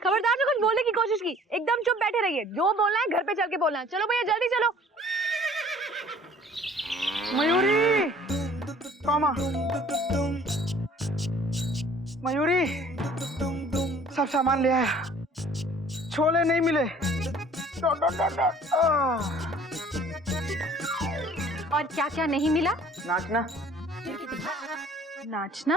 खबरदार जो कुछ बोलने की कोशिश की, एकदम चुप बैठे रहिए। जो बोलना है घर पे चल के बोलना है। चलो भैया जल्दी चलो। मयूरी, मामा, मयूरी, सब सामान ले आया। छोले नहीं मिले। और क्या क्या नहीं मिला? नाचना। नाचना?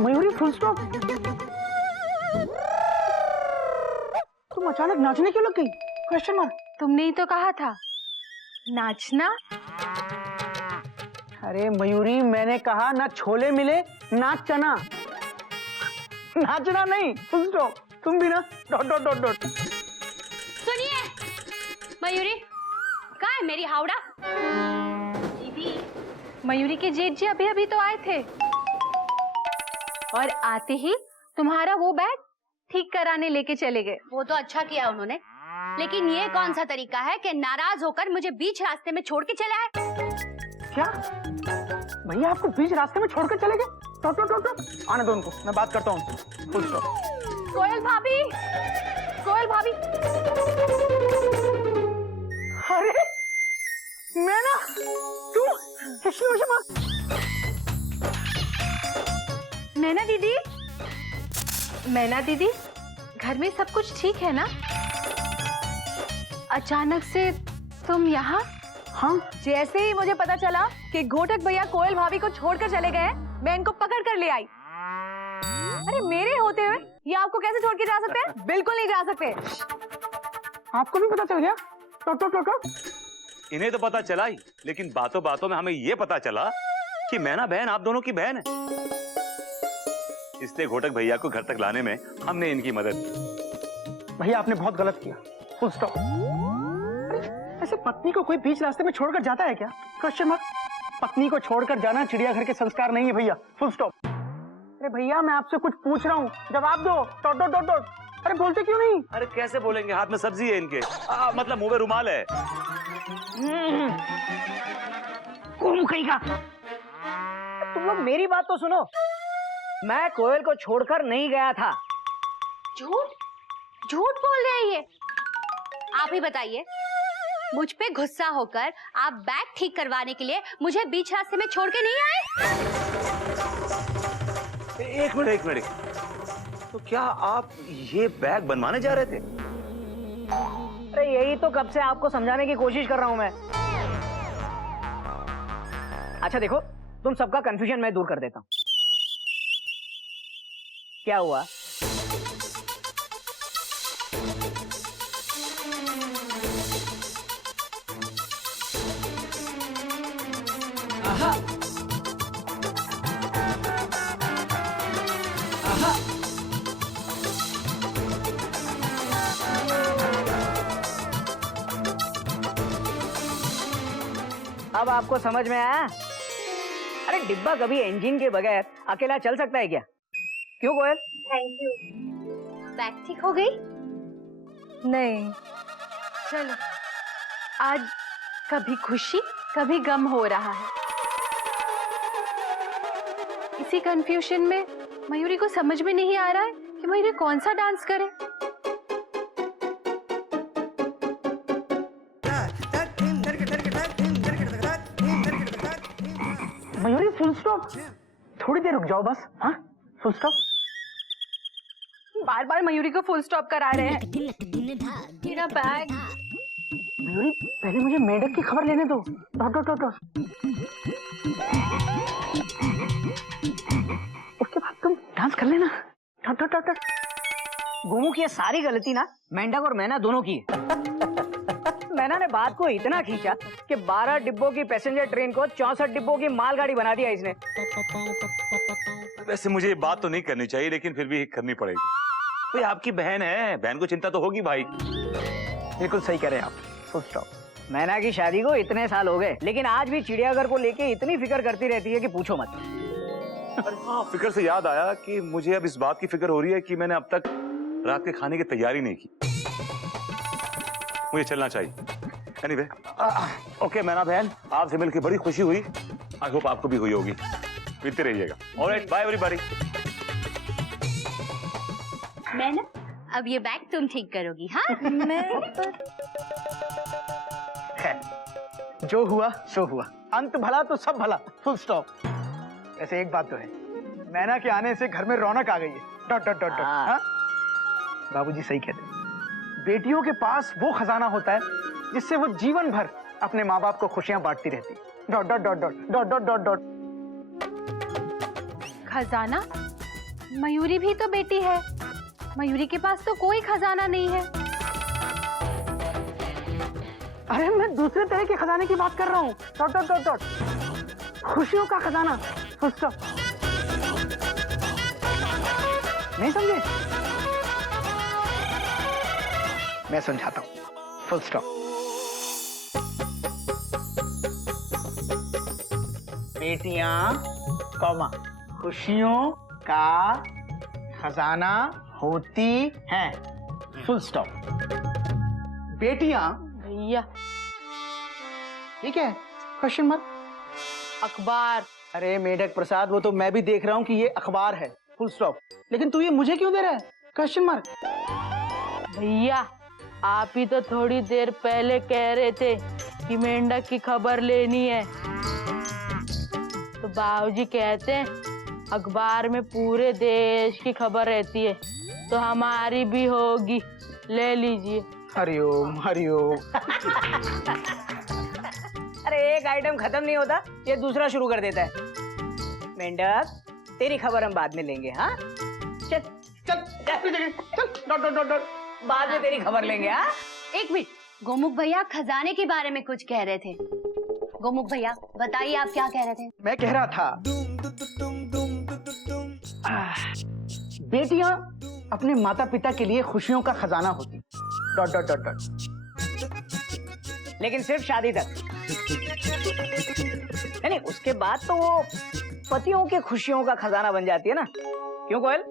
Mayuri full stop. तुम अचानक नाचने क्यों लग गई? Question mark. तुमने ही तो कहा था नाचना। अरे मयूरी, मैंने कहा ना छोले मिले ना चना। नाचना नहीं, फुल स्टॉप। तुम भी ना डॉट डॉट डॉट डॉट। सुनिए मयूरी, कहाँ है मेरी हावड़ा? दीदी, मयूरी के जेठ जी अभी अभी तो आए थे और आते ही तुम्हारा वो बैग ठीक कराने लेके चले गए। वो तो अच्छा किया उन्होंने, लेकिन ये कौन सा तरीका है कि नाराज होकर मुझे बीच रास्ते में छोड़ के चले आए? क्या भैया आपको बीच रास्ते में छोड़कर चले गए? Taught taught taught taught. आने दो उनको, मैं बात करता हूँ। Full stop. कोयल भाभी, कोयल भाभी। अरे मैना, तू मैना दीदी, मैना दीदी, घर में सब कुछ ठीक है ना? अचानक से तुम यहाँ? हाँ, जैसे ही मुझे पता चला कि घोटक भैया कोयल भाभी को छोड़कर चले गए, मैं इनको पकड़ कर ले आई। अरे मेरे होते हुए ये आपको कैसे छोड़ के जा सकते हैं? बिल्कुल नहीं जा सकते। आपको भी पता चल गया? Taught taught taught taught. इन्हें तो पता चला ही, लेकिन बातों बातों में हमें ये पता चला कि मैना बहन आप दोनों की बहन है। इसलिए घोटक भैया को घर तक लाने में हमने इनकी मदद की। भैया आपने बहुत गलत किया। Full stop. ऐसे पत्नी को कोई बीच रास्ते में छोड़कर जाता है क्या? Question mark. पत्नी को छोड़कर जाना चिड़ियाघर के संस्कार नहीं है भैया। Full stop. अरे भैया मैं आपसे कुछ पूछ रहा हूँ, जवाब दो। Dot dot dot dot. अरे बोलते क्यों नहीं? अरे कैसे बोलेंगे, हाथ में सब्जी है इनके। मतलब मुंह में रुमाल है। कहीं का। तुम लोग मेरी बात तो सुनो। मैं कोयल को छोड़कर नहीं गया था। झूठ झूठ बोल रहे हैं ये। आप ही बताइए, मुझ पे गुस्सा होकर आप बैग ठीक करवाने के लिए मुझे बीच रास्ते में छोड़ के नहीं आए? एक मिनट एक मिनट। तो क्या आप ये बैग बनवाने जा रहे थे? अरे यही तो कब से आपको समझाने की कोशिश कर रहा हूं मैं। अच्छा देखो, तुम सबका कंफ्यूजन मैं दूर कर देता हूं। क्या हुआ? अब आपको समझ में आया? अरे डिब्बा कभी इंजन के बगैर अकेला चल सकता है क्या? क्यों कोयल? Thank you. बैग ठीक हो गई? नहीं, चलो आज कभी खुशी कभी गम हो रहा है। इसी कंफ्यूजन में मयूरी को समझ में नहीं आ रहा है कि मयूरी कौन सा डांस करे। Mayuri full stop. थोड़ी देर रुक जाओ बस। हाँ फुल स्टॉप। बार बार मयूरी को फुल स्टॉप करा रहे हैं। मेरा बैग। मयूरी पहले मुझे मेढक की खबर लेने दो। Dot dot dot dot. उसके बाद तुम डांस कर लेना। Dot dot dot dot. Gomu की ये सारी गलती ना मेंढक और मैना दोनों की है। मैना ने बात को इतना खींचा कि 12 डिब्बों की पैसेंजर ट्रेन को 64 डिब्बों की मालगाड़ी बना दिया इसने। वैसे मुझे ये बात तो नहीं करनी चाहिए, लेकिन फिर भी करनी पड़ेगी। भाई आपकी बहन है, बहन को चिंता तो होगी भाई। बिल्कुल सही कह रहे हैं आप। Full stop. मैना की शादी को इतने साल हो गए, लेकिन आज भी चिड़ियाघर को लेके इतनी फिक्र करती रहती है कि पूछो मत। हाँ, फिक्र से याद आया कि मुझे अब इस बात की फिक्र हो रही है कि मैंने अब तक रात के खाने की तैयारी नहीं की। मुझे चलना चाहिए। एनीवे, ओके मैना बहन, आपसे मिलकर बड़ी खुशी हुई। आई होप आपको भी हुई होगी। मिलते रहिएगा। Alright, bye everybody. मैना, अब ये बैग तुम ठीक करोगी, हाँ? खैर, जो हुआ सो हुआ, अंत भला तो सब भला, फुल स्टॉप। ऐसे एक बात तो है, मैना के आने से घर में रौनक आ गई है। Dot dot dot dot. हाँ? बाबूजी सही कहते हैं, बेटियों के पास वो खजाना होता है जिससे वो जीवन भर अपने माँ बाप को खुशियां बांटती रहती। Dot dot dot dot dot dot dot dot. खजाना? मयूरी भी तो बेटी है, मयूरी के पास तो कोई खजाना नहीं है। अरे मैं दूसरे तरह के खजाने की बात कर रहा हूँ। Dot dot dot dot. खुशियों का खजाना। Full stop. नहीं समझे? मैं समझाता हूँ। Full stop. बेटियां, कौमा, खुशियों का खजाना होती हैं। Full stop. बेटियां, भैया, ठीक है, क्वेश्चन मार्क। अखबार। अरे मेढक प्रसाद, वो तो मैं भी देख रहा हूँ कि ये अखबार है। Full stop. लेकिन तू ये मुझे क्यों दे रहा है? Question mark. भैया, आप ही तो थोड़ी देर पहले कह रहे थे कि मेंढक की खबर लेनी है, तो बाबूजी कहते हैं अखबार में पूरे देश की खबर रहती है, तो हमारी भी होगी, ले लीजिए। हरिओम हरिओम। अरे एक आइटम खत्म नहीं होता, ये दूसरा शुरू कर देता है। मेंढक, तेरी खबर हम बाद में लेंगे, हाँ? चल चल चल डॉट डॉट डॉट डॉट। बाद में तेरी खबर लेंगे, हाँ? एक मिनट, गोमुख भैया खजाने के बारे में कुछ कह रहे थे। गोमुख भैया, बताइए आप क्या कह रहे थे? मैं कह रहा था, बेटियां अपने माता पिता के लिए खुशियों का खजाना होती। Dot dot dot dot. लेकिन सिर्फ शादी तक। नहीं, उसके बाद तो वो पतियों के खुशियों का खजाना बन जाती है ना? क्यों कोयल?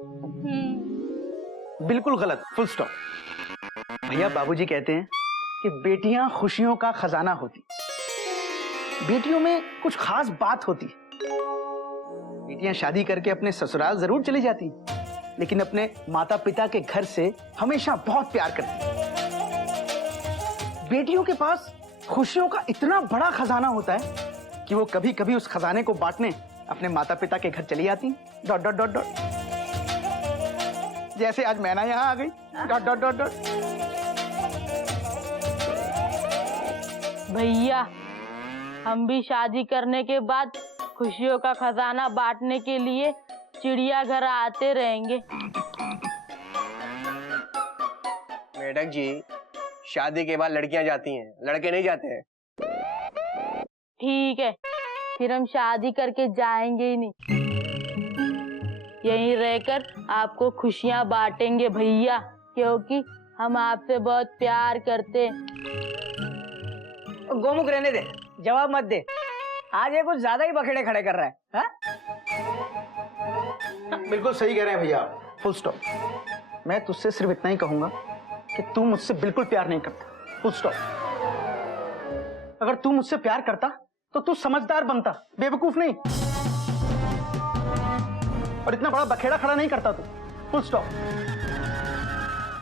बिल्कुल गलत। Full stop. भैया, बाबूजी कहते हैं कि बेटियां खुशियों का खजाना होती। बेटियों में कुछ खास बात होती है। बेटियां शादी करके अपने ससुराल जरूर चली जाती, लेकिन अपने माता पिता के घर से हमेशा बहुत प्यार करती। बेटियों के पास खुशियों का इतना बड़ा खजाना होता है कि वो कभी कभी उस खजाने को बांटने अपने माता पिता के घर चली आती। Dot dot dot dot. जैसे आज मैना यहाँ आ गई। Dot dot dot dot. भैया, हम भी शादी करने के बाद खुशियों का खजाना बांटने के लिए चिड़ियाघर आते रहेंगे। मेढक जी, शादी के बाद लड़कियां जाती हैं, लड़के नहीं जाते हैं। ठीक है, फिर हम शादी करके जाएंगे ही नहीं, यहीं रहकर आपको खुशियां बांटेंगे भैया, क्योंकि हम आपसे बहुत प्यार करते हैं। गोमुख रहने दे, जवाब मत दे। आज ये कुछ ज्यादा ही बखेड़े खड़े कर रहा है, हाँ? बिल्कुल सही कह रहे हैं भैया। Full stop. मैं तुझसे सिर्फ इतना ही कहूंगा कि तू मुझसे बिल्कुल प्यार नहीं करता। Full stop. अगर तू मुझसे प्यार करता तो तू समझदार बनता, बेवकूफ नहीं। और इतना बड़ा बखेड़ा खड़ा नहीं करता तू। Full stop.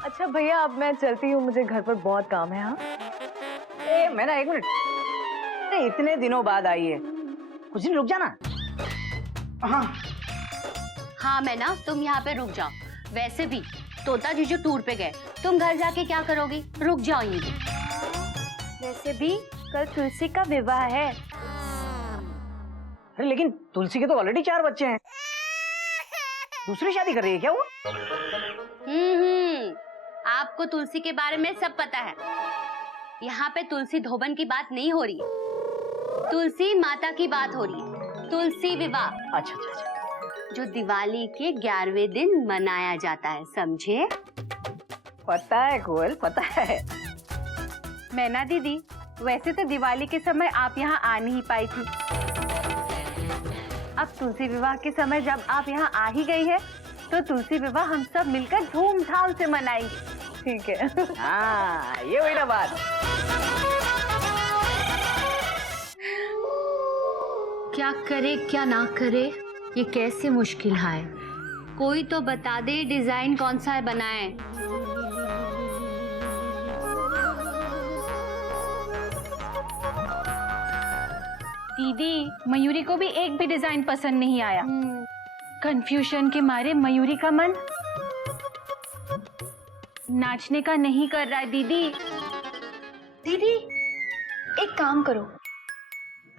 अच्छा भैया, अब मैं चलती हूँ, मुझे घर पर बहुत काम है। हाँ, मैंने एक मिनट, अरे इतने दिनों बाद आई है, कुछ दिन रुक जाना। हाँ हाँ मैना, तुम यहाँ पे रुक जाओ। वैसे भी तोता जीजू टूर पे गए, तुम घर जाके क्या करोगी? रुक जाओ यहीं पे। वैसे भी कल तुलसी का विवाह है। अरे लेकिन तुलसी के तो ऑलरेडी 4 बच्चे हैं, दूसरी शादी कर रही है क्या वो? आपको तुलसी के बारे में सब पता है। यहाँ पे तुलसी धोबन की बात नहीं हो रही है, तुलसी माता की बात हो रही है। तुलसी विवाह, अच्छा अच्छा अच्छा, जो दिवाली के 11वें दिन मनाया जाता है, समझे? पता है कोयल, पता है। मैना दीदी, वैसे तो दिवाली के समय आप यहाँ आ नहीं पाई थी, अब तुलसी विवाह के समय जब आप यहाँ आ ही गई है, तो तुलसी विवाह हम सब मिलकर धूमधाम से मनाएंगे। ठीक है। हाँ, ये हुई ना बात। क्या करे क्या ना करे, ये कैसे मुश्किल है। कोई तो बता दे डिजाइन कौन सा है बनाए। दीदी, मयूरी को भी एक भी डिजाइन पसंद नहीं आया। कंफ्यूजन के मारे मयूरी का मन नाचने का नहीं कर रहा है। दीदी दीदी एक काम करो,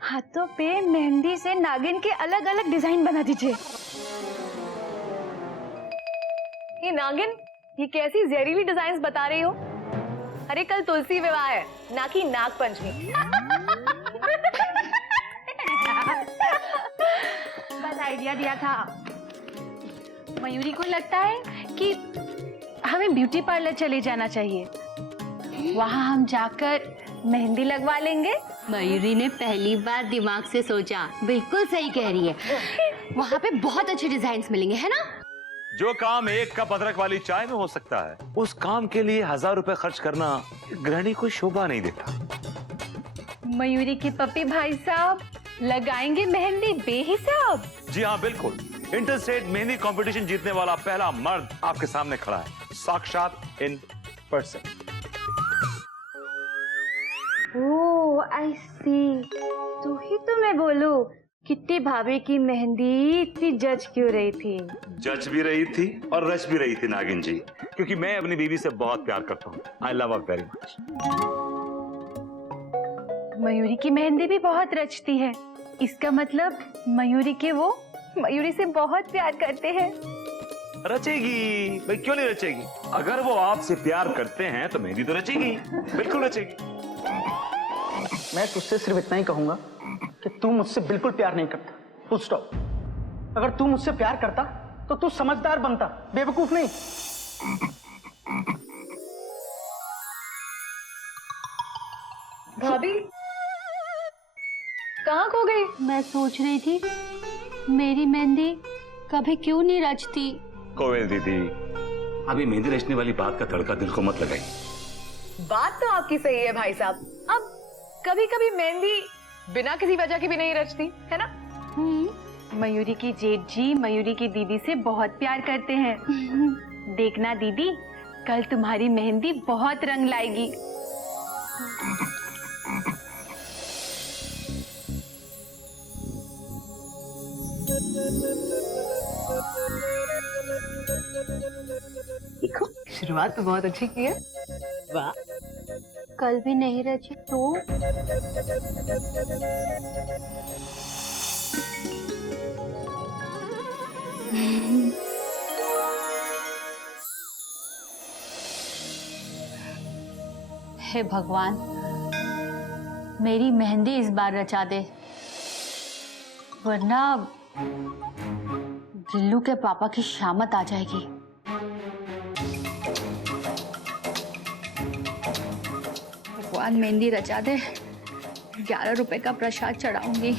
हाथों पे मेहंदी से नागिन के अलग अलग डिजाइन बना दीजिए। ये नागिन, ये कैसी जहरीली डिजाइन्स बता रही हो? अरे कल तुलसी विवाह है, ना कि नाग पंचमी। बस आइडिया दिया था। मयूरी को लगता है कि हमें ब्यूटी पार्लर चले जाना चाहिए, वहां हम जाकर मेहंदी लगवा लेंगे। मयूरी ने पहली बार दिमाग से सोचा, बिल्कुल सही कह रही है। वहाँ पे बहुत अच्छे डिजाइन्स मिलेंगे, है ना? जो काम एक कप अदरक वाली चाय में हो सकता है, उस काम के लिए 1000 रुपए खर्च करना गृहिणी को शोभा नहीं देता। मयूरी के पप्पी भाई साहब लगाएंगे मेहंदी बेहिसाब। जी हाँ, बिल्कुल। इंटर स्टेट मेहंदी कंपटीशन जीतने वाला पहला मर्द आपके सामने खड़ा है, साक्षात इन पर्सन। ओह आई सी, तो ही तो मैं बोलूं किट्टी भाभी की मेहंदी इतनी जज क्यों रही थी। जज भी रही थी और रच भी रही थी नागिन जी, क्योंकि मैं अपनी बीवी से बहुत प्यार करता हूँ। I love her very much. Mayuri की मेहंदी भी बहुत रचती है, इसका मतलब मयूरी के वो मयूरी से बहुत प्यार करते हैं। रचेगी भाई, क्यों नहीं रचेगी? अगर वो आपसे प्यार करते हैं तो मेहंदी तो रचेगी, बिल्कुल रचेगी। मैं तुझसे सिर्फ इतना ही कहूंगा कि तू मुझसे बिल्कुल प्यार नहीं करता, फुल स्टॉप। अगर तू मुझसे प्यार करता तो तू समझदार बनता, बेवकूफ नहीं। भाभी कहाँ खो गई? मैं सोच रही थी मेरी मेहंदी कभी क्यों नहीं रचती। कोयल दीदी, अभी मेहंदी रचने वाली बात का तड़का दिल को मत लगाई। बात तो आपकी सही है भाई साहब। अब कभी कभी मेहंदी बिना किसी वजह की भी नहीं रचती, है ना? मयूरी की जेठ जी मयूरी की दीदी से बहुत प्यार करते हैं। देखना दीदी, कल तुम्हारी मेहंदी बहुत रंग लाएगी। देखो, शुरुआत तो बहुत अच्छी की है। वाह। कल भी नहीं रची तो? हे भगवान, मेरी मेहंदी इस बार रचा दे, वरना गिल्लू के पापा की शामत आ जाएगी। भगवान मेहंदी रचा दे, 11 रुपए का प्रसाद चढ़ाऊंगी।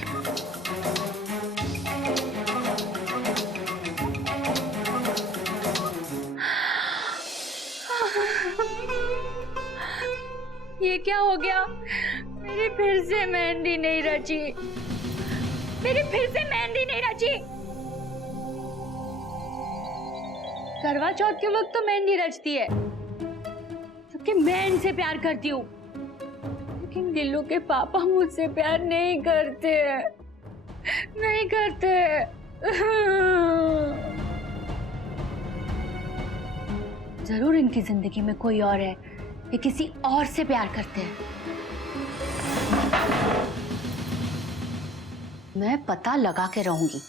ये क्या हो गया? मेरी फिर से मेहंदी नहीं रची। मेरी फिर से मेहंदी नहीं रची। करवा चौथ के वक्त तो मेहंदी रचती है, क्योंकि मैं इनसे प्यार करती हूँ। लेकिन गिल्लू के पापा मुझसे प्यार नहीं करते, नहीं करते। जरूर इनकी जिंदगी में कोई और है, ये किसी और से प्यार करते हैं। मैं पता लगा के रहूंगी।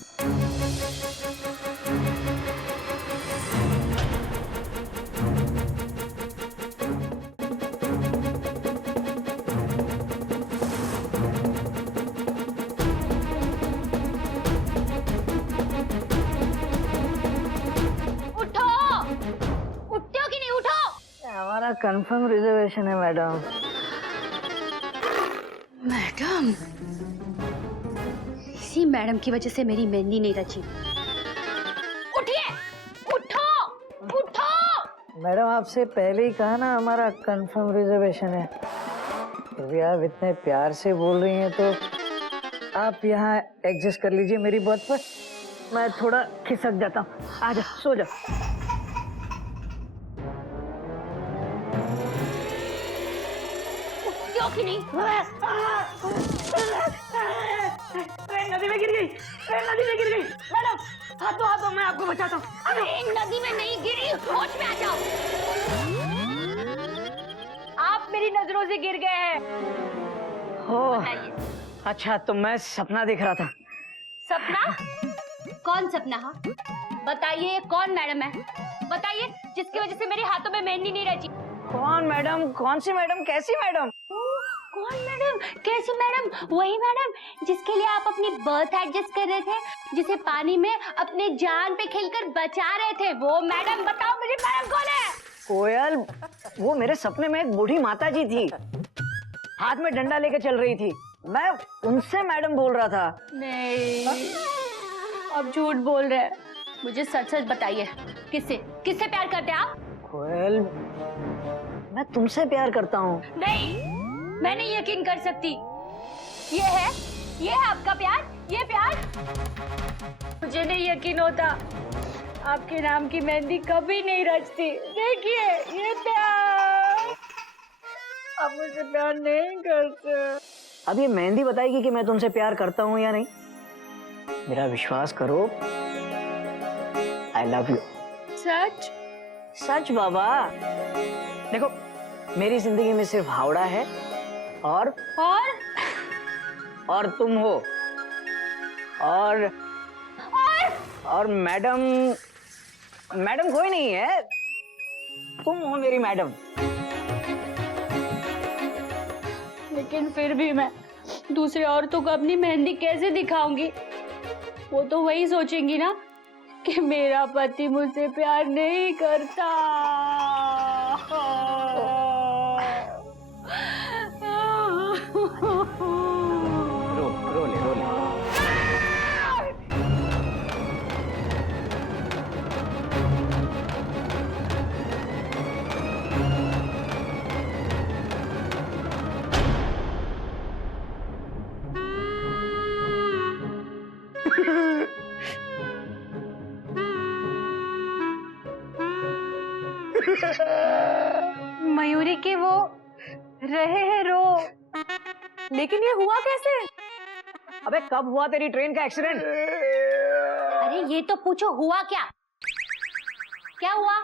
उठो, उठते हो कि नहीं? उठो। हमारा कंफर्म रिजर्वेशन है मैडम। मैडम, इसी मैडम की वजह से मेरी मेहंदी नहीं रची। उठिए, मैडम आपसे पहले ही कहा ना हमारा कंफर्म रिजर्वेशन है। यदि आप इतने प्यार से बोल रही हैं तो आप यहाँ एडजस्ट कर लीजिए मेरी बात पर। मैं थोड़ा खिसक जाता हूँ। आ जा, सो जा। क्यों कि नहीं? ट्रेन नदी में गिर गई, ट्रेन नदी में गिर गई। मैडम हाथों मैं आपको बचाता हूँ। ट्रेन नदी में नहीं गिरी, होश में आ जाओ। आप मेरी नजरों से गिर गए हैं। हो अच्छा, तो मैं सपना देख रहा था। सपना? कौन सपना? हाँ बताइए, कौन मैडम है? बताइए, जिसकी वजह से मेरे हाथों में मेहंदी नहीं रहती। कौन मैडम? कौन सी मैडम? कैसी मैडम? कौन मैडम? कैसी मैडम? वही मैडम जिसके लिए आप अपनी बर्थ एडजस्ट कर रहे थे, जिसे पानी में अपने जान पे खेलकर बचा रहे थे, वो मैडम। बताओ मुझे, मैडम कौन है? कोयल, वो मेरे सपने में एक बूढ़ी माता जी थी, हाथ में डंडा लेके चल रही थी। मैं उनसे मैडम बोल रहा था। नहीं, अब झूठ बोल रहे हैं। मुझे सच सच बताइए, किससे किससे प्यार करते हैं आप? कोयल, मैं तुमसे प्यार करता हूँ। नहीं, मैं नहीं यकीन कर सकती। ये है आपका प्यार? ये प्यार? मुझे नहीं यकीन होता। आपके नाम की मेहंदी कभी नहीं रचती। देखिए ये प्यार। आप मुझसे प्यार नहीं करते। अब ये मेहंदी बताएगी कि मैं तुमसे प्यार करता हूँ या नहीं। मेरा विश्वास करो, आई लव यू। सच? सच बाबा। देखो, मेरी जिंदगी में सिर्फ हावड़ा है और तुम हो। और मैडम कोई नहीं है, तुम हो मेरी मैडम। लेकिन फिर भी मैं दूसरे औरतों को अपनी मेहंदी कैसे दिखाऊंगी? वो तो वही सोचेंगी ना कि मेरा पति मुझसे प्यार नहीं करता। रो ले। मयूरी के वो रहे हैं रो, लेकिन ये हुआ कैसे? अबे कब हुआ तेरी ट्रेन का एक्सीडेंट? अरे ये तो पूछो, हुआ क्या? क्या हुआ?